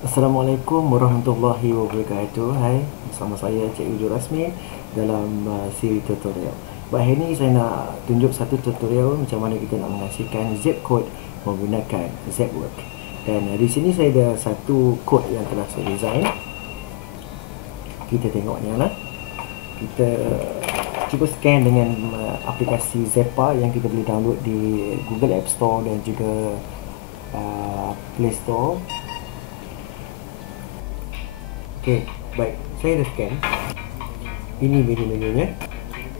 Assalamualaikum warahmatullahi wabarakatuh. Hai, bersama saya Cik Ujo Rasmi dalam siri tutorial. Baik, hari ini saya nak tunjuk satu tutorial macam mana kita nak menghasilkan Z code menggunakan ZWork. Dan di sini saya ada satu code yang telah saya design. Kita tengoknya lah. Kita cuba scan dengan aplikasi Zepa yang kita boleh download di Google App Store dan juga Play Store. Okey, baik. Saya dah scan. Ini menu-menunya.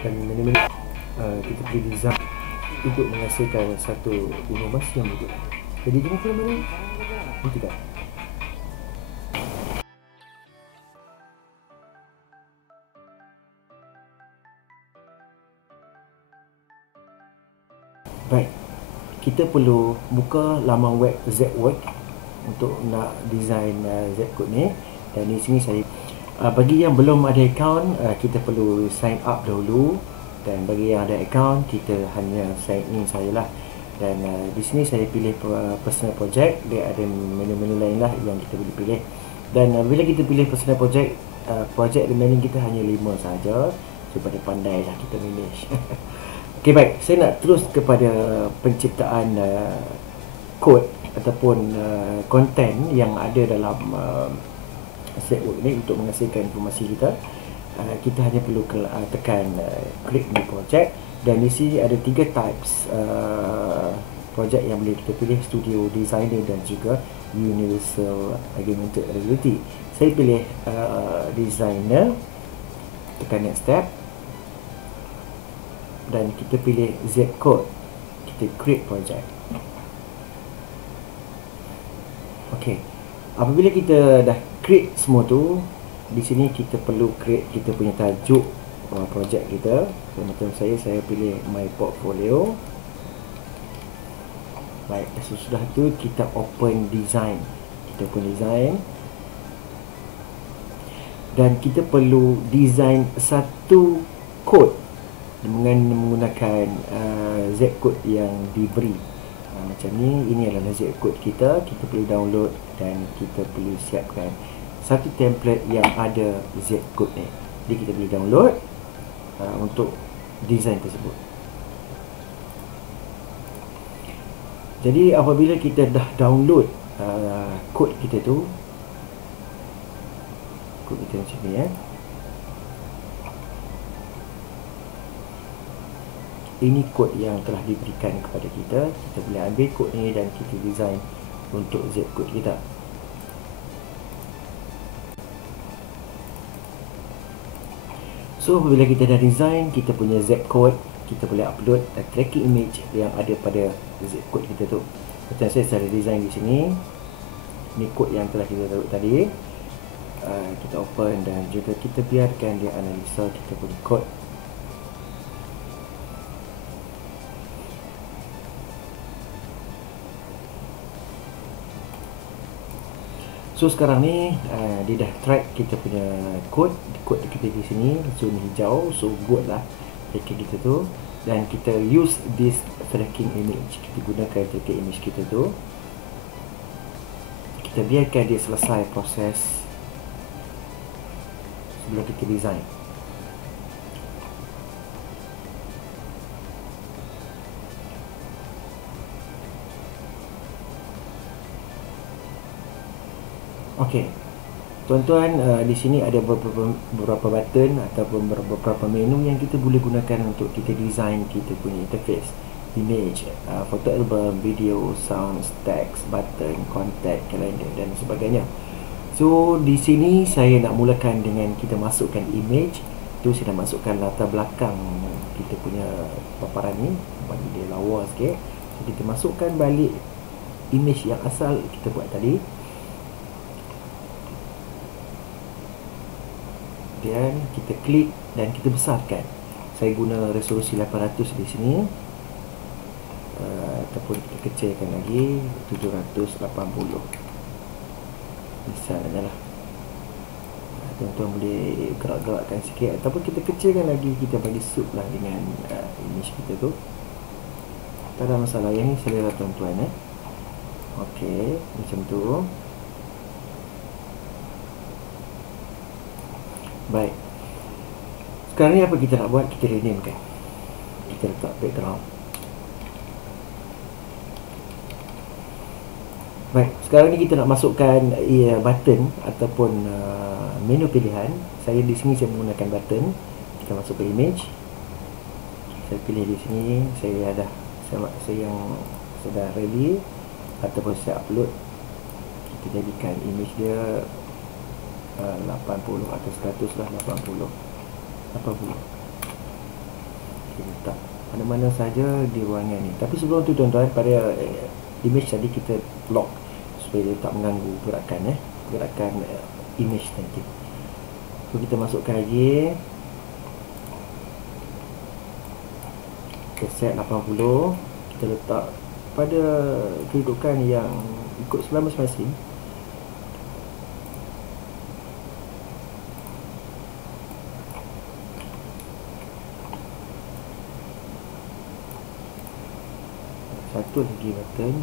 Dan menu-menu kita boleh design untuk menghasilkan satu inovasi yang bagus. Jadi jom ke mana? Ini tidak. Baik. Kita perlu buka laman web ZWork untuk nak design Z code ni. Dan di sini saya bagi yang belum ada account, kita perlu sign up dahulu. Dan bagi yang ada account, kita hanya sign in sajalah. Dan di sini saya pilih personal project. Dia ada menu-menu lain lah yang kita boleh pilih. Dan bila kita pilih personal project, project remaining kita hanya 5 saja. Supaya pandai lah kita manage. Okey, baik. Saya nak terus kepada penciptaan kod ataupun konten yang ada dalam ZWork ni untuk menghasilkan informasi kita. Kita hanya perlu tekan create new project. Dan di sini ada 3 types project yang boleh kita pilih: studio, designer dan juga universal augmented reality. Saya pilih designer, tekan next step dan kita pilih Z code, kita create project. Okey, apabila kita dah create semua tu, di sini kita perlu create kita punya tajuk project kita. Macam saya pilih my portfolio. Baik, sesudah tu kita open design. Kita open design. Dan kita perlu design satu code dengan menggunakan Z code yang diberi. Macam ni, ini adalah Z code kita. Kita perlu download dan kita perlu siapkan satu template yang ada Z code ni. Jadi kita boleh download untuk design tersebut. Jadi apabila kita dah download kod kita tu, kod kita macam ni ini kod yang telah diberikan kepada kita. Kita boleh ambil kod ni dan kita design untuk Z code kita. So apabila kita dah design kita punya Z code, kita boleh upload tracking image yang ada pada Z code kita tu. Macam saya design di sini. Ni kod yang telah kita taruh tadi. Kita open dan juga kita biarkan dia analisa kita punya kod. So sekarang ni dia dah track kita punya kod kita di sini zone hijau, so good lah tracking kita tu. Dan kita use this tracking image, kita gunakan tracking image kita tu. Kita biarkan dia selesai proses sebelum kita design. Okey, tuan-tuan, di sini ada beberapa button ataupun beberapa menu yang kita boleh gunakan untuk kita design kita punya interface, image, photo album, video, sound, text, button, contact, calendar dan sebagainya. So di sini saya nak mulakan dengan kita masukkan image. Tu saya nak masukkan latar belakang kita punya paparan ni, bagi dia lawa sikit. So kita masukkan balik image yang asal kita buat tadi. Dan kita klik dan kita besarkan. Saya guna resolusi 800 di sini, ataupun kita kecilkan lagi 780. Besar adalah tuan-tuan boleh gerak-gerakkan sikit, ataupun kita kecilkan lagi, kita bagi suit lah dengan image kita tu. Tak ada masalah, yang ni selera tuan-tuan. Okey, macam tu. Baik, sekarang ni apa kita nak buat? Kita rename kan. Kita letak background. Baik, sekarang ni kita nak masukkan button ataupun menu pilihan. Saya di sini saya menggunakan button. Kita masuk ke image. Saya pilih di sini. Saya yang sudah ready ataupun saya upload. Kita jadikan image dia 80 atau 100 lah, 80. Kita letak mana-mana saja di ruangan ni. Tapi sebelum tu tuan-tuan, pada image tadi kita lock supaya dia tak mengganggu gerakan image nanti. So kita masukkan lagi, kita set 80. Kita letak pada kedudukan yang ikut sebelah masing-masing. Satu lagi button.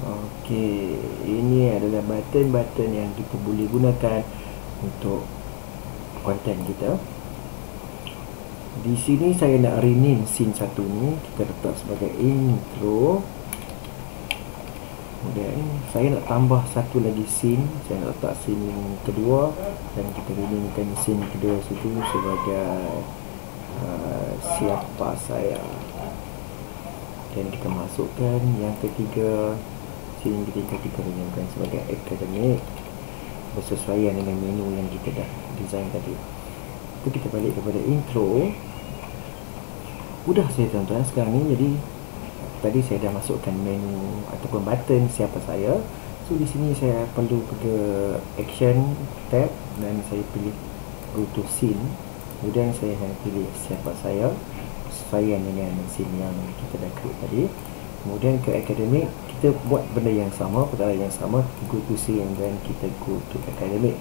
Okey, ini adalah button-button yang kita boleh gunakan untuk konten kita. Di sini saya nak rename scene satu ni, kita letak sebagai intro. Kemudian saya nak tambah satu lagi scene, saya nak letak scene yang kedua dan kita renamekan scene kedua situ sebagai siapa saya. Dan kita masukkan yang ketiga, scene ketiga kita renamekan sebagai academic, bersesuaian dengan menu yang kita dah design tadi. Itu kita balik kepada intro. Mudah saya tuan-tuan sekarang ni. Jadi tadi saya dah masukkan menu ataupun button siapa saya. So di sini saya perlu ke action tab dan saya pilih go to scene. Kemudian saya pilih siapa saya, sesuaian dengan scene yang kita dah create tadi. Kemudian ke academic, kita buat benda yang sama, perkara yang sama, go to scene dan kita go to academic.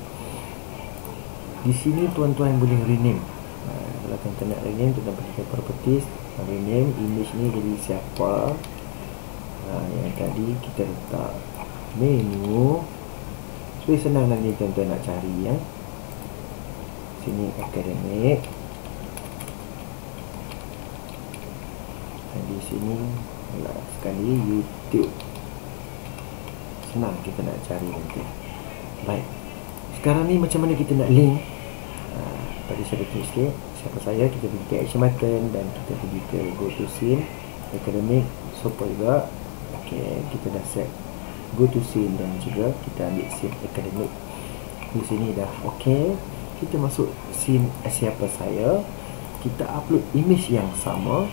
Di sini tuan-tuan boleh rename. Kalau tuan-tuan nak rename, tuan-tuan pergi ke properties, rename image ni jadi siapa. Yang tadi kita letak menu supaya senang nanti tuan-tuan nak cari ya. Sini academic. Dan di sini sekali YouTube. Senang kita nak cari nanti. Baik. Sekarang ni macam mana kita nak link? Tadi saya tulis sikit siapa saya, kita pergi ke action button dan kita pergi ke go to scene academic, super juga. Okey, kita dah set go to scene dan juga kita ambil scene academic. Di sini dah okey. Kita masuk scene siapa saya, kita upload image yang sama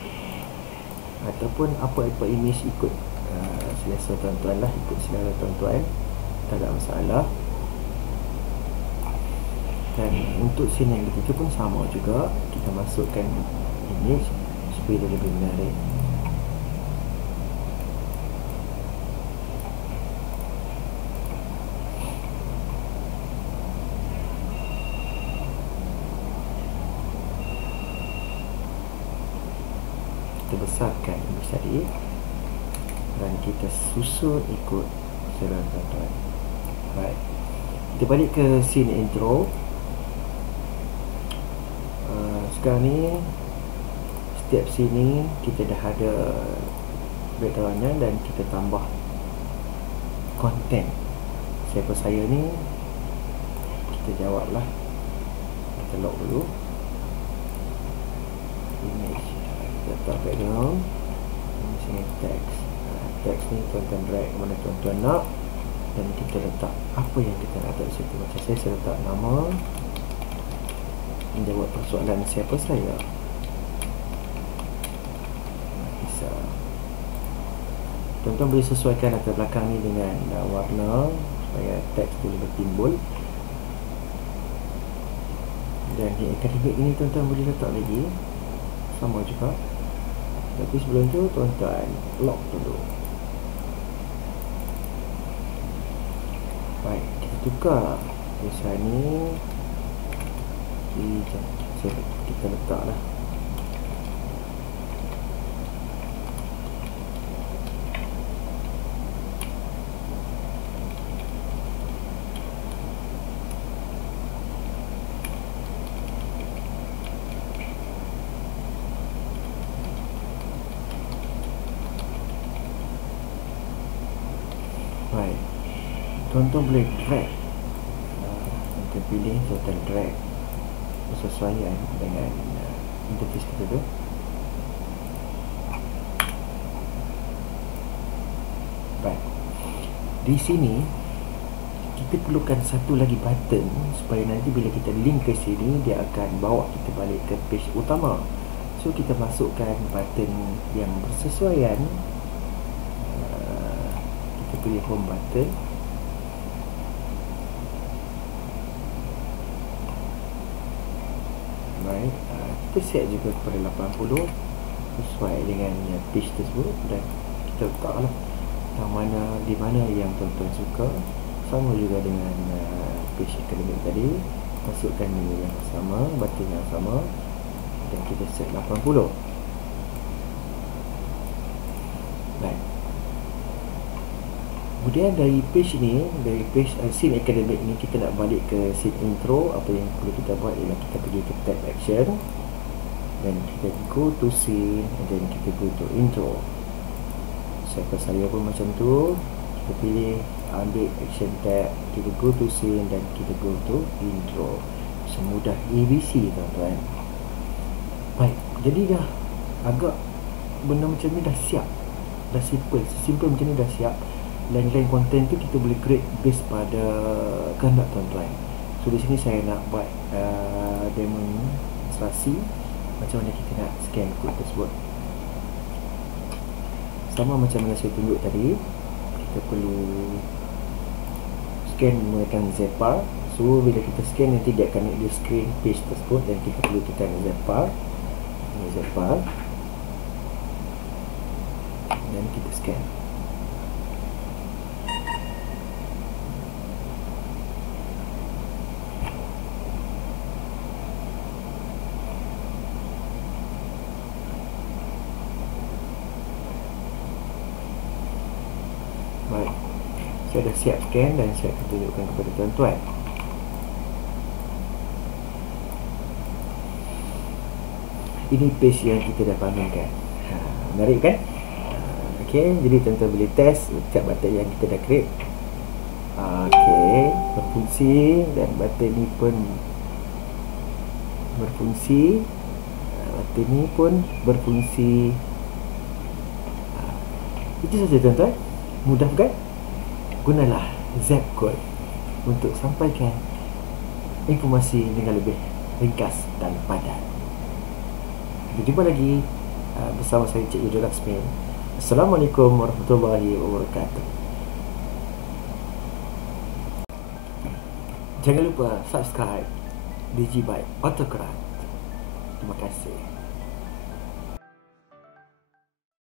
ataupun apa-apa image ikut selesa tuan-tuan lah, ikut selera tuan-tuan, tak ada masalah. Dan untuk scene yang ketiga pun sama juga, kita masukkan image supaya dia lebih menarik. Kita besarkan image tadi dan kita susun ikut selera tuan-tuan. Baik, kita balik ke scene intro. Sekarang ni setiap sini kita dah ada backgroundnya dan kita tambah konten siapa saya ni. Kita jawablah, kita lock dulu image, kita letak background. Di sini text. Text ni tuan-tuan drag mana tuan-tuan nak dan kita letak apa yang kita nak letak situ. Macam saya letak nama, menjawab persoalan siapa saya. Bisa tuan-tuan boleh sesuaikan latar belakang ni dengan warna supaya teks tu lebih timbul. Dan di akademik ini tuan-tuan boleh letak lagi sama juga, tapi sebelum tu tuan-tuan lock dulu. Baik, kita tukar tulisan ni. Kita letaklah tuan-tuan boleh drag, kita pilih, tuan-tuan drag bersesuaian dengan interface kita tu. Baik, di sini kita perlukan satu lagi button supaya nanti bila kita link ke sini dia akan bawa kita balik ke page utama. So kita masukkan button yang bersesuaian. Kita pilih home button. Baik, kita set juga kepada 80 sesuai dengan page tersebut, dan kita letaklah di mana yang tuan-tuan suka. Sama juga dengan page akademik tadi, masukkan menu yang sama, button yang sama, dan kita set 80. Baik, kemudian dari page ni, dari page scene akademik ni, kita nak balik ke scene intro. Apa yang perlu kita buat ialah kita pergi ke tab action, dan kita go to scene, dan kita go to intro. Saya pun macam tu, kita pilih, ambil action tab, kita go to scene, dan kita go to intro. Semudah ABC, tuan-tuan. Baik, jadi dah agak benda macam ni dah siap, dah simple macam ni dah siap. Line-line konten tu kita boleh create based pada kehendak tuan-tuan. So di sini saya nak buat demonstrasi macam mana kita nak scan kod tersebut. Sama macam mana saya tunjuk tadi, kita perlu scan menggunakan Zepar. So bila kita scan nanti dia akan naik di screen page tersebut, dan kita perlu tekan Zepar, dan kita scan. Baik, saya dah siap scan dan saya akan tunjukkan kepada tuan-tuan. Ini page yang kita dah bangunkan. Menarik kan? Okey, jadi tuan-tuan boleh test setiap button yang kita dah create. Okey, berfungsi, dan button ni pun berfungsi. Button ni pun berfungsi. Itu saja tuan-tuan. Mudah bukan? Gunalah Zepcode untuk sampaikan informasi dengan lebih ringkas dan padat. Kita jumpa lagi bersama saya, Cik Yudho Laksmi. Assalamualaikum warahmatullahi wabarakatuh. Jangan lupa subscribe DigiByte Autocorrect. Terima kasih.